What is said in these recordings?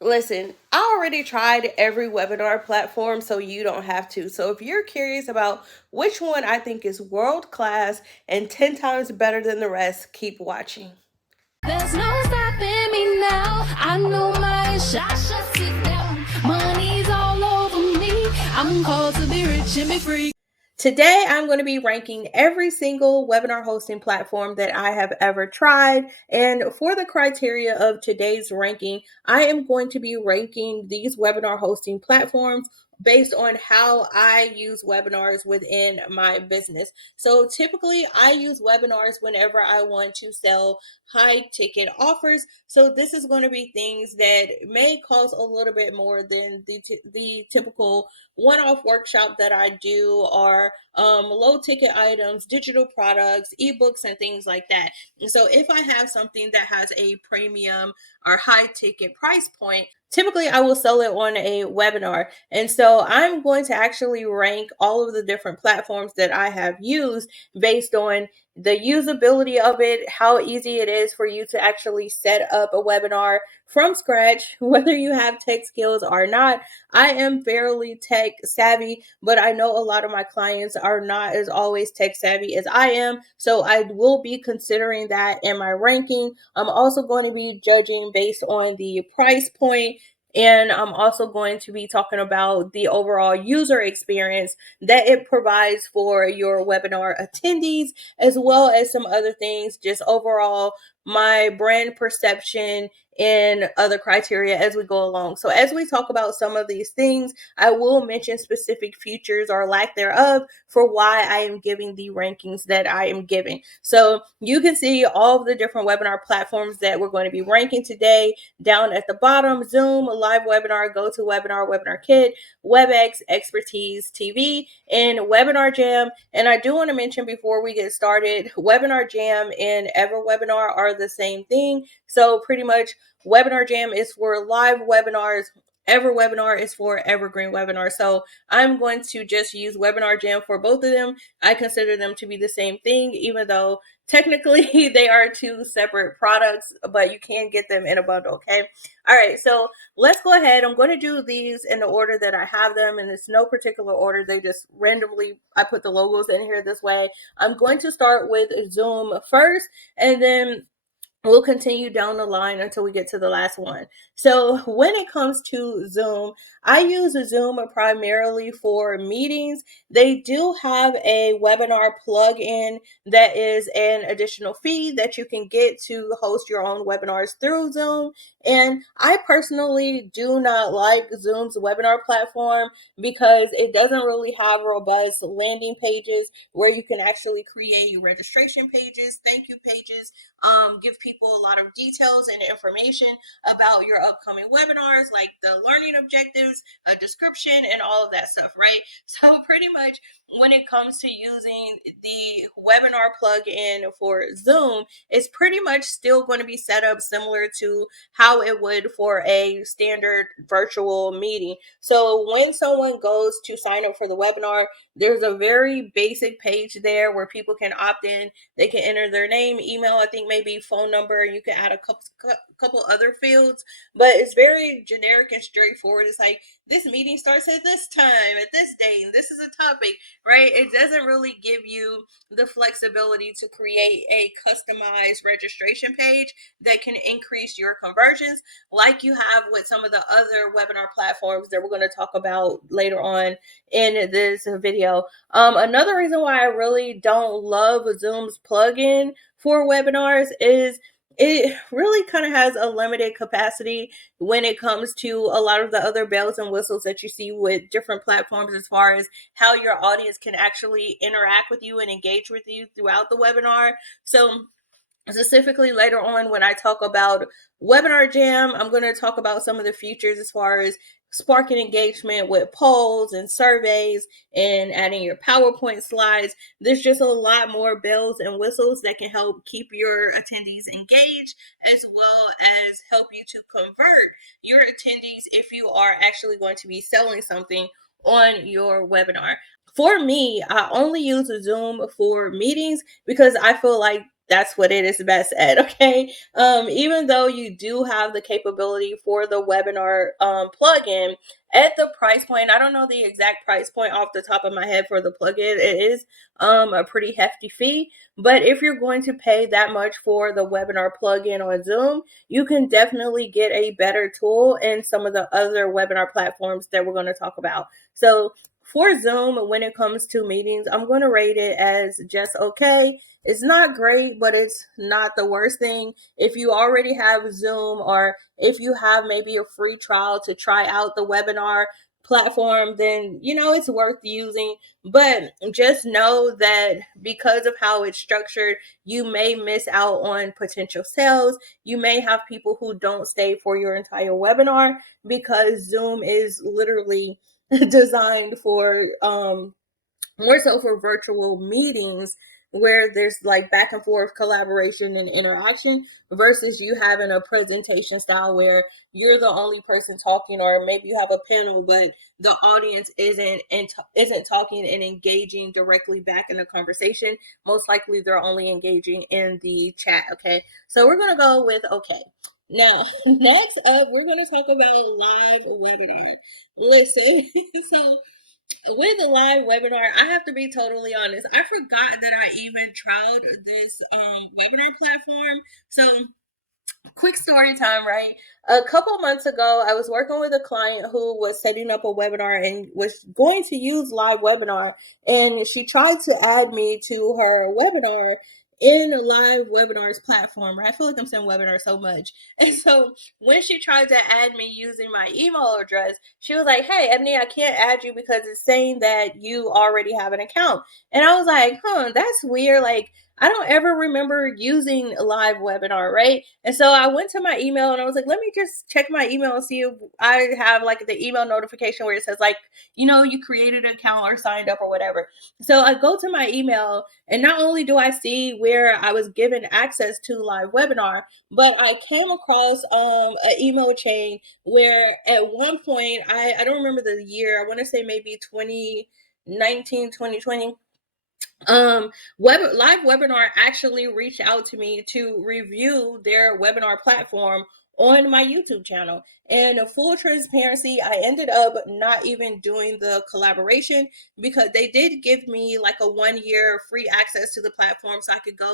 Listen, I already tried every webinar platform, so you don't have to. So if you're curious about which one I think is world class and 10 times better than the rest, keep watching. There's no stopping me now. I know my shot. Sit down. Money's all over me. I'm called to be rich and be free. Today, I'm going to be ranking every single webinar hosting platform that I have ever tried. And for the criteria of today's ranking, I am going to be ranking these webinar hosting platforms based on how I use webinars within my business. So typically, I use webinars whenever I want to sell high ticket offers. So this is going to be things that may cost a little bit more than the typical one-off workshop that I do, or low ticket items, digital products, ebooks, and things like that. And so if I have something that has a premium or high ticket price point, typically I will sell it on a webinar. And so I'm going to actually rank all of the different platforms that I have used based on the usability of it, how easy it is for you to actually set up a webinar from scratch, whether you have tech skills or not. I am fairly tech savvy, but I know a lot of my clients are not as always tech savvy as I am. So I will be considering that in my ranking. I'm also going to be judging based on the price point. And I'm also going to be talking about the overall user experience that it provides for your webinar attendees, as well as some other things, just overall my brand perception and other criteria as we go along. So as we talk about some of these things, I will mention specific features or lack thereof for why I am giving the rankings that I am giving. So you can see all of the different webinar platforms that we're going to be ranking today down at the bottom: Zoom, LiveWebinar, GoToWebinar, WebinarKit, WebEx, Expertise TV, and WebinarJam. And I do want to mention before we get started, WebinarJam and EverWebinar are the same thing. So pretty much WebinarJam is for live webinars. EverWebinar is for evergreen webinars. So I'm going to just use WebinarJam for both of them. I consider them to be the same thing, even though technically they are two separate products, but you can get them in a bundle, okay? All right, so let's go ahead. I'm going to do these in the order that I have them, and it's no particular order. They just randomly, I put the logos in here this way. I'm going to start with Zoom first, and then we'll continue down the line until we get to the last one. So when it comes to Zoom, I use Zoom primarily for meetings. They do have a webinar plugin that is an additional fee that you can get to host your own webinars through Zoom. And I personally do not like Zoom's webinar platform because it doesn't really have robust landing pages where you can actually create registration pages, thank you pages, give people a lot of details and information about your upcoming webinars, like the learning objectives, a description, and all of that stuff, right? So pretty much when it comes to using the webinar plugin for Zoom, it's pretty much still going to be set up similar to how it would for a standard virtual meeting. So when someone goes to sign up for the webinar, there's a very basic page there where people can opt in. They can enter their name, email, I think maybe phone number, and you can add a couple other fields, but it's very generic and straightforward. It's like, this meeting starts at this time, at this date, and this is a topic, right? It doesn't really give you the flexibility to create a customized registration page that can increase your conversions like you have with some of the other webinar platforms that we're going to talk about later on in this video. Another reason why I really don't love Zoom's plugin for webinars is it really kind of has a limited capacity when it comes to a lot of the other bells and whistles that you see with different platforms, as far as how your audience can actually interact with you and engage with you throughout the webinar. So specifically later on when I talk about WebinarJam, I'm going to talk about some of the features as far as sparking engagement with polls and surveys and adding your PowerPoint slides. There's just a lot more bells and whistles that can help keep your attendees engaged, as well as help you to convert your attendees if you are actually going to be selling something on your webinar. For me, I only use Zoom for meetings because I feel like that's what it is best at. Okay. Even though you do have the capability for the webinar plugin at the price point, I don't know the exact price point off the top of my head for the plugin. It is a pretty hefty fee, but if you're going to pay that much for the webinar plugin on Zoom, you can definitely get a better tool in some of the other webinar platforms that we're going to talk about. So for Zoom, when it comes to meetings, I'm going to rate it as just okay. It's not great, but it's not the worst thing. If you already have Zoom, or if you have maybe a free trial to try out the webinar platform, then it's worth using. But just know that because of how it's structured, you may miss out on potential sales. You may have people who don't stay for your entire webinar because Zoom is literally designed for more so for virtual meetings, where there's like back and forth collaboration and interaction, versus you having a presentation style where you're the only person talking, or maybe you have a panel but the audience isn't talking and engaging directly back in the conversation. Most likely they're only engaging in the chat. Okay, so we're going to go with okay. Now, next up, we're going to talk about live webinar. Listen, so with a live webinar, I have to be totally honest. I forgot that I even tried this webinar platform. So quick story time, right? A couple months ago, I was working with a client who was setting up a webinar and was going to use LiveWebinar, and she tried to add me to her webinar in a LiveWebinar's platform, right? I feel like I'm saying webinar so much. And so when she tried to add me using my email address, she was like, "Hey, Ebony, I can't add you because it's saying that you already have an account." And I was like, that's weird. Like, I don't ever remember using a live webinar, right? And so I went to my email and I was like, let me just check my email and see if I have like the email notification where it says like, you created an account or signed up or whatever. So I go to my email, and not only do I see where I was given access to live webinar, but I came across an email chain where at one point, I don't remember the year, I want to say maybe 2019, 2020. Live Webinar actually reached out to me to review their webinar platform on my YouTube channel. And full transparency, I ended up not even doing the collaboration because they did give me like a 1-year free access to the platform so I could go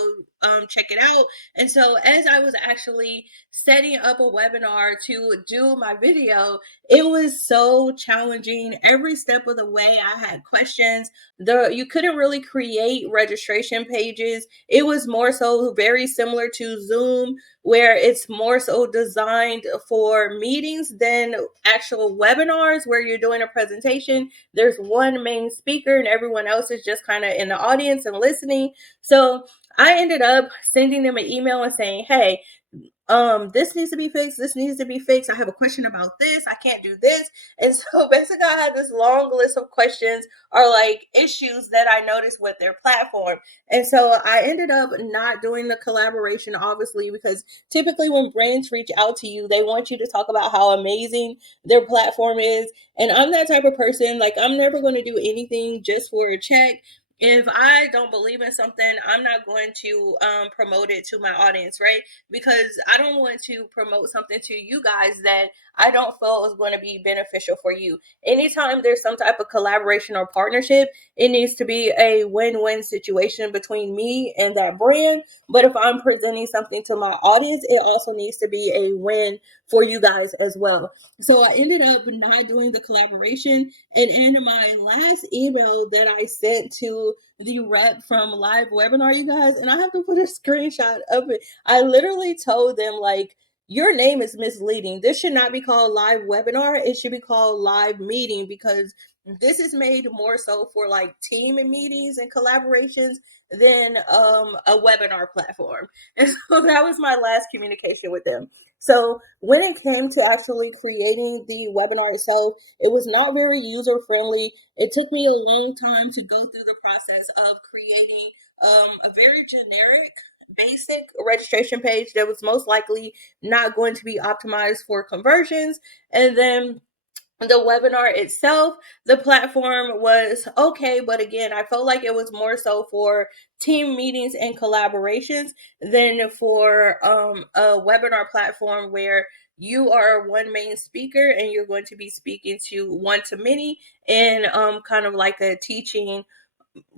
check it out. And so as I was actually setting up a webinar to do my video, it was so challenging. Every step of the way, I had questions. You couldn't really create registration pages. It was more so very similar to Zoom, where it's more so designed for meetings than actual webinars where you're doing a presentation. There's one main speaker and everyone else is just kind of in the audience and listening. So I ended up sending them an email and saying, "Hey, this needs to be fixed. This needs to be fixed. I have a question about this. I can't do this." And so basically I had this long list of questions or like issues that I noticed with their platform. And so I ended up not doing the collaboration, obviously, because typically when brands reach out to you, they want you to talk about how amazing their platform is. And I'm that type of person. Like, I'm never going to do anything just for a check. If I don't believe in something, I'm not going to promote it to my audience, right? Because I don't want to promote something to you guys that I don't feel is going to be beneficial for you. Anytime there's some type of collaboration or partnership, it needs to be a win-win situation between me and that brand. But if I'm presenting something to my audience, it also needs to be a win for you guys as well. So I ended up not doing the collaboration. And in my last email that I sent to the rep from Live Webinar, you guys, and I have to put a screenshot of it, I literally told them, like, your name is misleading. This should not be called Live Webinar. It should be called Live Meeting, because this is made more so for like team meetings and collaborations than a webinar platform. And so that was my last communication with them. So when it came to actually creating the webinar itself, it was not very user friendly. It took me a long time to go through the process of creating a very generic, basic registration page that was most likely not going to be optimized for conversions. And then the webinar itself, the platform was okay, but again, I felt like it was more so for team meetings and collaborations than for a webinar platform where you are one main speaker and you're going to be speaking to one to many in kind of like a teaching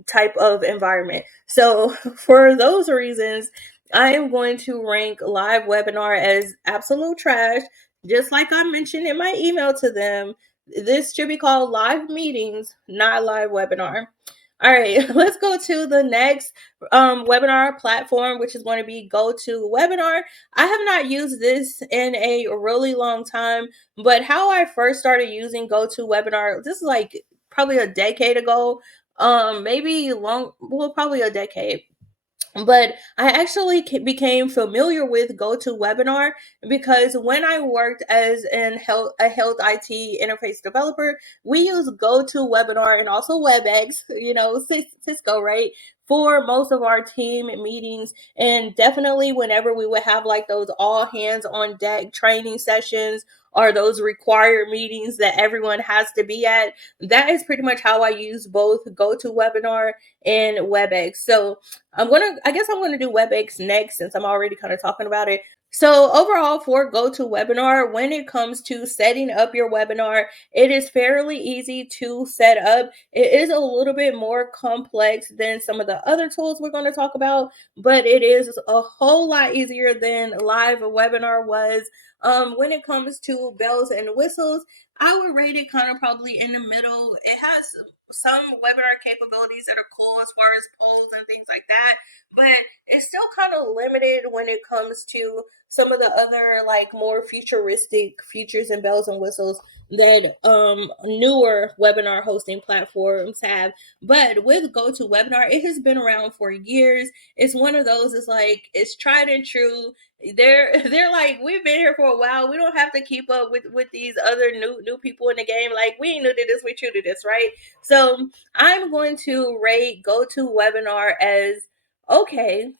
type of environment. So for those reasons, I am going to rank LiveWebinar as absolute trash. Just like I mentioned in my email to them, this should be called live meetings, not live webinar. All right, let's go to the next webinar platform, which is going to be GoToWebinar. I have not used this in a really long time, but how I first started using GoToWebinar, this is like probably a decade ago, probably a decade. But I actually became familiar with GoToWebinar because when I worked as a health IT interface developer, we use GoToWebinar and also WebEx, Cisco, right? For most of our team meetings. And definitely whenever we would have like those all hands on deck training sessions or those required meetings that everyone has to be at, that is pretty much how I use both GoToWebinar and WebEx. So I guess I'm gonna do WebEx next since I'm already kind of talking about it. So overall for GoToWebinar, when it comes to setting up your webinar, it is fairly easy to set up. It is a little bit more complex than some of the other tools we're going to talk about, but it is a whole lot easier than LiveWebinar was. When it comes to bells and whistles, I would rate it kind of probably in the middle. It has some webinar capabilities that are cool as far as polls and things like that, but it's still kind of limited when it comes to some of the other like more futuristic features and bells and whistles that newer webinar hosting platforms have. But with GoToWebinar, it has been around for years. It's one of those, it's like it's tried and true. They're like, we've been here for a while, we don't have to keep up with these other new people in the game. Like, we ain't new to this, we true to this, right? So I'm going to rate GoToWebinar as okay,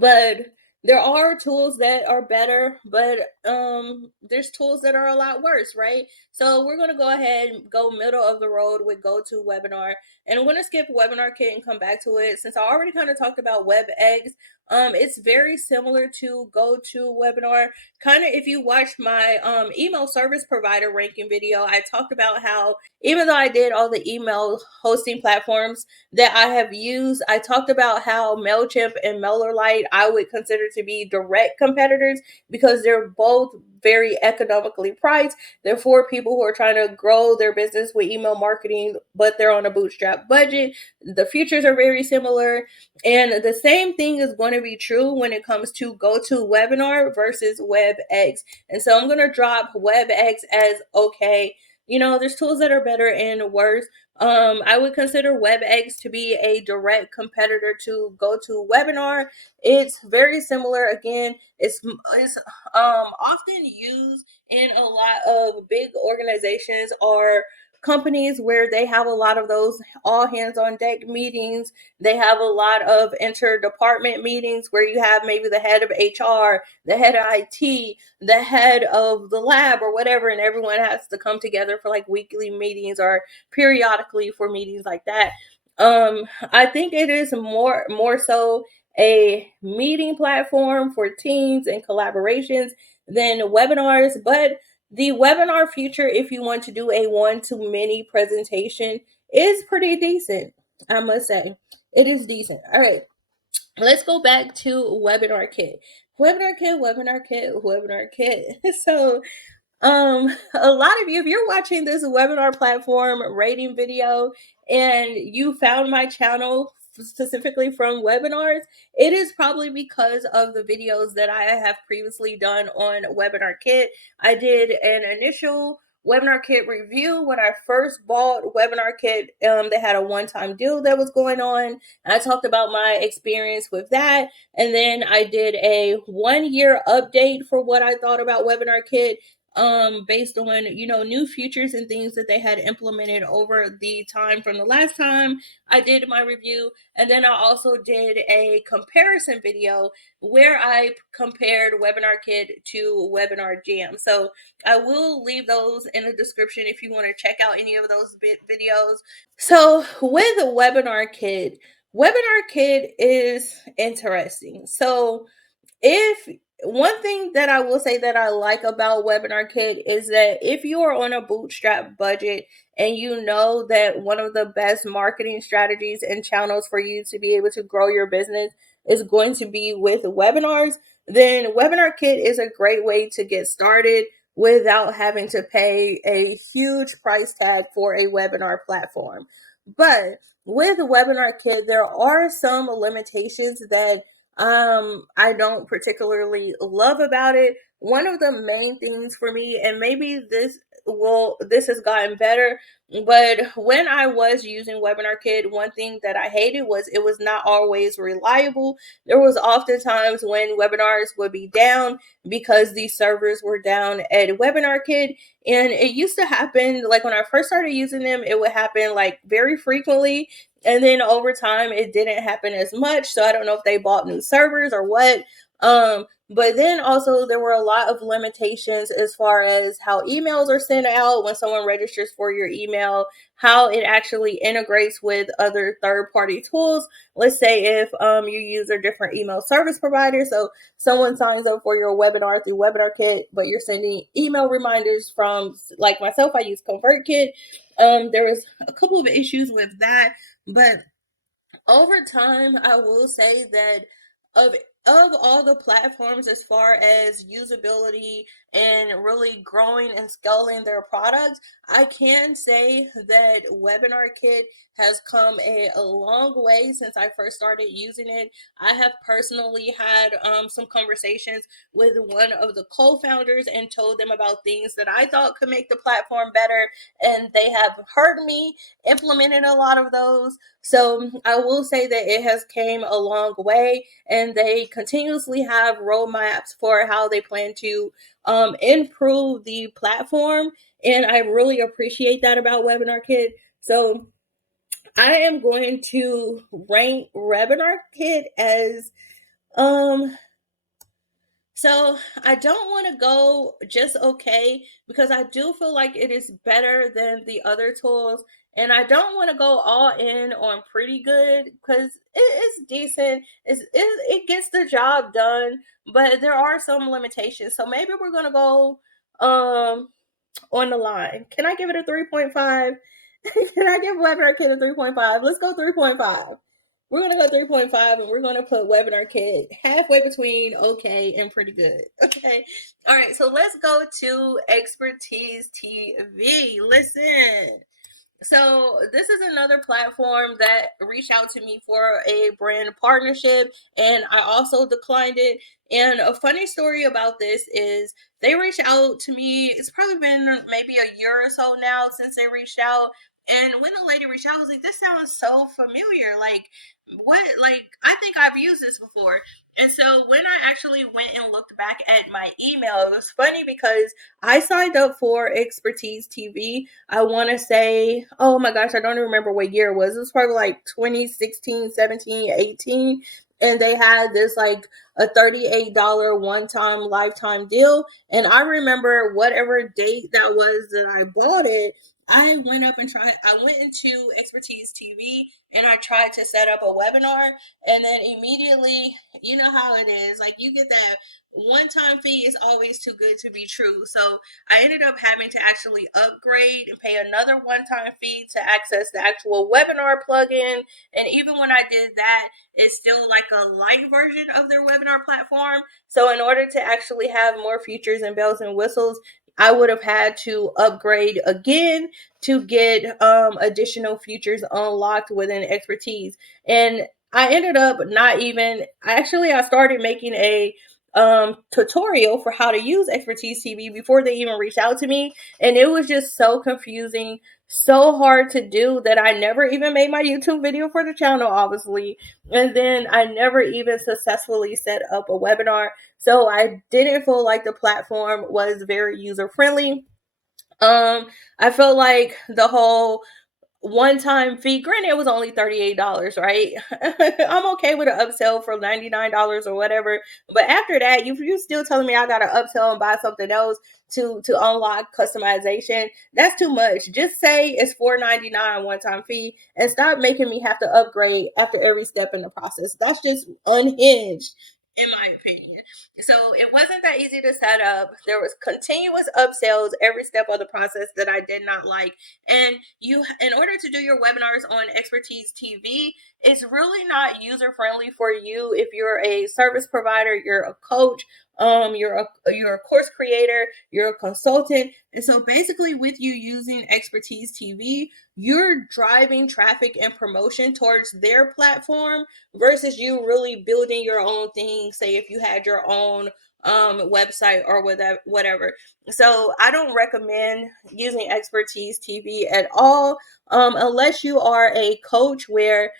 but there are tools that are better, but there's tools that are a lot worse, right? So we're going to go ahead and go middle of the road with GoToWebinar, and I'm going to skip WebinarKit and come back to it since I already kind of talked about WebEx. It's very similar to GoToWebinar. Kind of, if you watch my email service provider ranking video, I talked about how even though I did all the email hosting platforms that I have used, I talked about how MailChimp and 𝗪𝘁𝗧𝗪 I would consider to be direct competitors because they're both very economically priced. They're for people who are trying to grow their business with email marketing, but they're on a bootstrap budget. The features are very similar. And the same thing is going to be true when it comes to GoToWebinar versus WebEx. And so I'm going to drop WebEx as okay. There's tools that are better and worse. I would consider WebEx to be a direct competitor to GoToWebinar. It's very similar. Again, it's often used in a lot of big organizations or companies where they have a lot of those all hands on deck meetings. They have a lot of inter-department meetings where you have maybe the head of HR, the head of IT, the head of the lab or whatever, and everyone has to come together for like weekly meetings or periodically for meetings like that. I think it is more so a meeting platform for teams and collaborations than webinars, but the webinar feature, if you want to do a one-to-many presentation, is pretty decent. I must say, it is decent. All right, let's go back to WebinarKit. WebinarKit. So a lot of you, if you're watching this webinar platform rating video and you found my channel specifically from webinars, it is probably because of the videos that I have previously done on WebinarKit. I did an initial WebinarKit review when I first bought WebinarKit. They had a one-time deal that was going on. I talked about my experience with that, and then I did a 1-year update for what I thought about WebinarKit. based on, new features and things that they had implemented over the time from the last time I did my review. And then I also did a comparison video where I compared WebinarKit to WebinarJam. So I will leave those in the description if you want to check out any of those videos. So with WebinarKit, WebinarKit is interesting. So if one thing that I will say that I like about WebinarKit is that if you are on a bootstrap budget and you know that one of the best marketing strategies and channels for you to be able to grow your business is going to be with webinars, then WebinarKit is a great way to get started without having to pay a huge price tag for a webinar platform. But with WebinarKit, there are some limitations that I don't particularly love about it. One of the main things for me, and maybe this has gotten better, but when I was using WebinarKit, one thing that I hated was it was not always reliable. There was often times when webinars would be down because the servers were down at WebinarKit, and it used to happen like when I first started using them, it would happen like very frequently. And then over time, it didn't happen as much. So I don't know if they bought new servers or what. But then also there were a lot of limitations as far as how emails are sent out when someone registers for your email, how it actually integrates with other third-party tools. Let's say if you use a different email service provider, so someone signs up for your webinar through WebinarKit, but you're sending email reminders from, like myself, I use ConvertKit. There was a couple of issues with that, but over time, I will say that of all the platforms as far as usability and really growing and scaling their products, I can say that WebinarKit has come a long way since I first started using it. I have personally had some conversations with one of the co-founders and told them about things that I thought could make the platform better, and they have heard me, implemented a lot of those. So I will say that it has came a long way, and they continuously have roadmaps for how they plan to improve the platform. And I really appreciate that about WebinarKit. So I am going to rank WebinarKit as so I don't want to go just okay because I do feel like it is better than the other tools. And I don't want to go all in on pretty good because it's decent. It gets the job done, but there are some limitations. So maybe we're going to go on the line. Can I give it a 3.5? Can I give WebinarKit a 3.5? Let's go 3.5. We're going to go 3.5 and we're going to put WebinarKit halfway between okay and pretty good. Okay. All right. So let's go to Expertise TV. Listen. So this is another platform that reached out to me for a brand partnership, and I also declined it. And a funny story about this is they reached out to me. It's probably been maybe a year or so now since they reached out. And when the lady reached out, I was like, this sounds so familiar. Like, what? Like, I think I've used this before. And so when I actually went and looked back at my email, it was funny because I signed up for Expertise TV. I want to say, oh my gosh, I don't even remember what year it was. It was probably like 2016, 17, 18. And they had this like a $38 one-time lifetime deal. And I remember whatever date that was that I bought it, I went into Expertise TV and I tried to set up a webinar. And then immediately, you know how it is, like you get that one-time fee is always too good to be true. So I ended up having to actually upgrade and pay another one-time fee to access the actual webinar plugin. And even when I did that, it's still like a light version of their webinar platform. So in order to actually have more features and bells and whistles, I would have had to upgrade again to get additional features unlocked within Expertise. And I ended up not even, I started making a tutorial for how to use Expertise TV before they even reached out to me. And it was just so confusing, so hard to do that I never even made my YouTube video for the channel, obviously. And then I never even successfully set up a webinar. So I didn't feel like the platform was very user friendly. I felt like the whole one-time fee, granted it was only $38, right? I'm okay with an upsell for $99 or whatever, but after that, you still telling me I gotta upsell and buy something else to unlock customization. That's too much. Just say it's $4.99 one-time fee and stop making me have to upgrade after every step in the process. That's just unhinged, in my opinion. So it wasn't that easy to set up. There was continuous upsells every step of the process that I did not like. And you, in order to do your webinars on Expertise TV, it's really not user friendly for you if you're a service provider, you're a coach, you're a course creator, you're a consultant. And so basically with you using Expertise TV, you're driving traffic and promotion towards their platform versus you really building your own thing. Say if you had your own website or whatever. So I don't recommend using Expertise TV at all, unless you are a coach where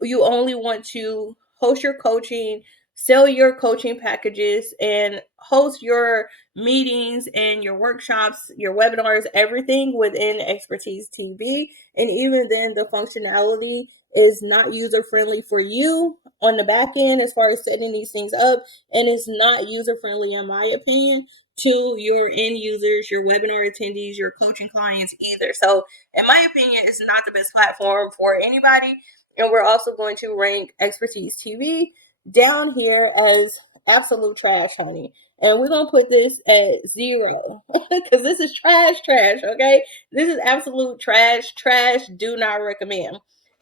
you only want to host your coaching, sell your coaching packages, and host your meetings and your workshops, your webinars, everything within Expertise TV. And even then, the functionality is not user friendly for you on the back end as far as setting these things up, and it's not user friendly, in my opinion, to your end users, your webinar attendees, your coaching clients either. So, in my opinion, it's not the best platform for anybody. And we're also going to rank Expertise TV down here as absolute trash, honey. And we're going to put this at 0 because this is trash, okay? This is absolute trash, do not recommend.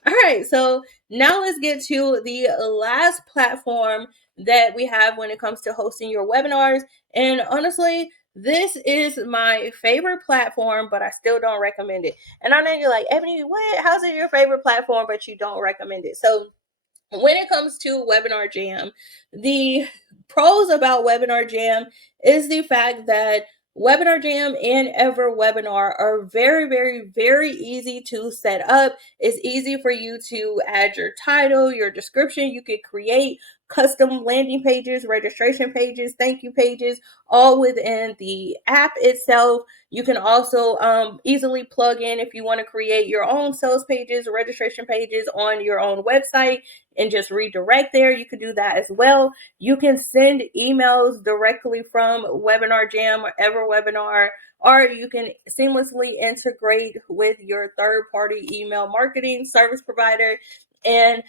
All right, so now let's get to the last platform that we have when it comes to hosting your webinars. And honestly, this is my favorite platform, but I still don't recommend it. And I know you're like, Ebony, what? How's it your favorite platform, but you don't recommend it? So when it comes to WebinarJam, the pros about WebinarJam is the fact that WebinarJam and EverWebinar are very, very, very easy to set up. It's easy for you to add your title, your description. You could create custom landing pages, registration pages, thank you pages, all within the app itself. You can also easily plug in if you want to create your own sales pages, registration pages on your own website and just redirect there. You can do that as well. You can send emails directly from WebinarJam or EverWebinar, or you can seamlessly integrate with your third-party email marketing service provider. And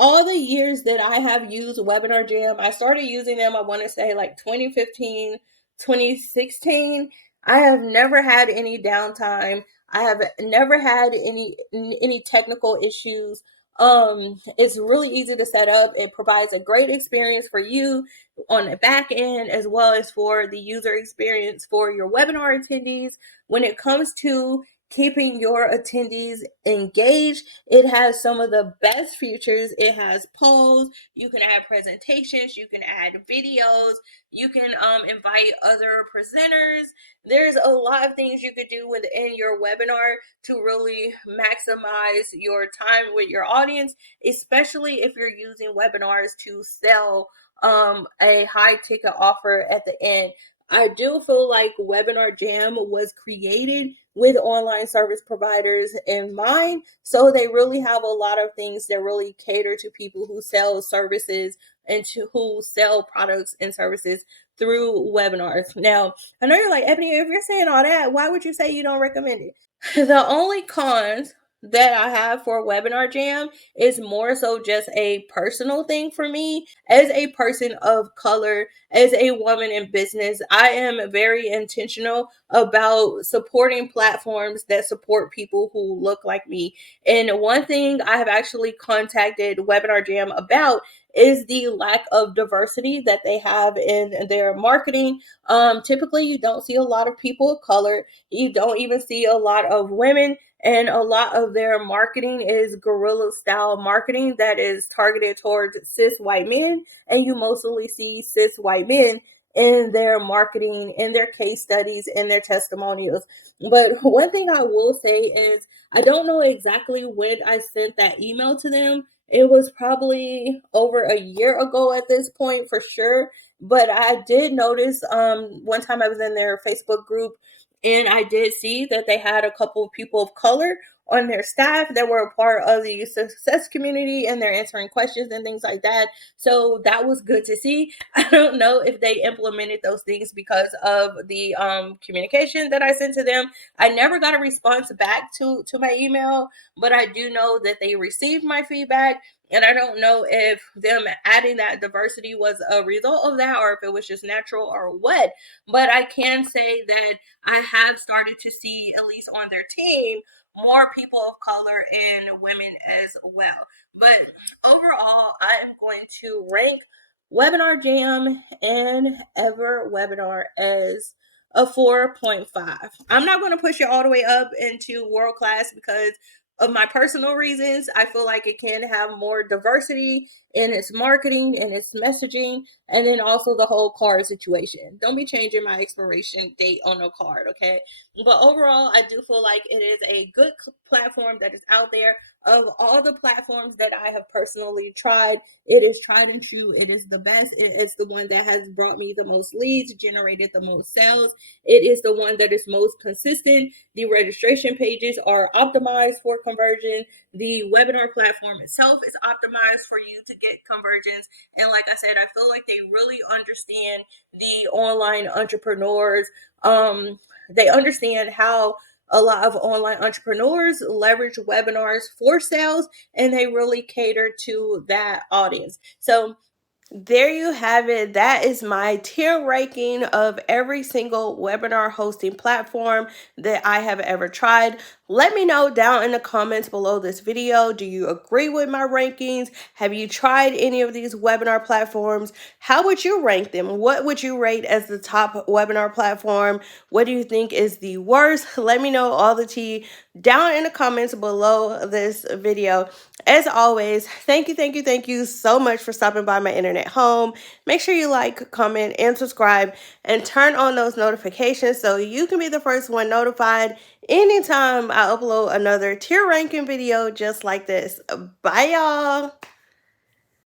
all the years that I have used WebinarJam, I started using them, I want to say like 2015, 2016. I have never had any downtime. I have never had any technical issues. It's really easy to set up. It provides a great experience for you on the back end as well as for the user experience for your webinar attendees. When it comes to keeping your attendees engaged, it has some of the best features. It has polls, you can add presentations, you can add videos, you can invite other presenters. There's a lot of things you could do within your webinar to really maximize your time with your audience, especially if you're using webinars to sell a high ticket offer at the end. I do feel like WebinarJam was created with online service providers in mind. So they really have a lot of things that really cater to people who sell services and to who sell products and services through webinars. Now, I know you're like, Ebony, if you're saying all that, why would you say you don't recommend it? The only cons that I have for WebinarJam is more so just a personal thing for me. As a person of color, as a woman in business, I am very intentional about supporting platforms that support people who look like me. And one thing I have actually contacted WebinarJam about is the lack of diversity that they have in their marketing. Typically, you don't see a lot of people of color. You don't even see a lot of women. And a lot of their marketing is guerrilla style marketing that is targeted towards cis white men. And you mostly see cis white men in their marketing, in their case studies, in their testimonials. But one thing I will say is I don't know exactly when I sent that email to them. It was probably over a year ago at this point for sure. But I did notice one time I was in their Facebook group and I did see that they had a couple of people of color on their staff that were a part of the success community and they're answering questions and things like that. So that was good to see. I don't know if they implemented those things because of the communication that I sent to them. I never got a response back to my email, but I do know that they received my feedback. And I don't know if them adding that diversity was a result of that or if it was just natural or what. But I can say that I have started to see, at least on their team, more people of color and women as well. But overall, I am going to rank WebinarJam and EverWebinar as a 4.5. I'm not going to push it all the way up into world class because of my personal reasons. I feel like it can have more diversity in its marketing and its messaging, and then also the whole card situation. Don't be changing my expiration date on no card, okay? But overall, I do feel like it is a good platform that is out there. Of all the platforms that I have personally tried, it is tried and true. It is the best. It is the one that has brought me the most leads, generated the most sales. It is the one that is most consistent. The registration pages are optimized for conversion. The webinar platform itself is optimized for you to get conversions. And like I said, I feel like they really understand the online entrepreneurs. They understand how a lot of online entrepreneurs leverage webinars for sales, and they really cater to that audience. So there you have it. That is my tier ranking of every single webinar hosting platform that I have ever tried. Let me know down in the comments below this video. Do you agree with my rankings? Have you tried any of these webinar platforms? How would you rank them? What would you rate as the top webinar platform? What do you think is the worst? Let me know all the tea down in the comments below this video. As always, thank you so much for stopping by my internet home. Make sure you like, comment, and subscribe, and turn on those notifications so you can be the first one notified anytime I upload another tier ranking video just like this. Bye, y'all.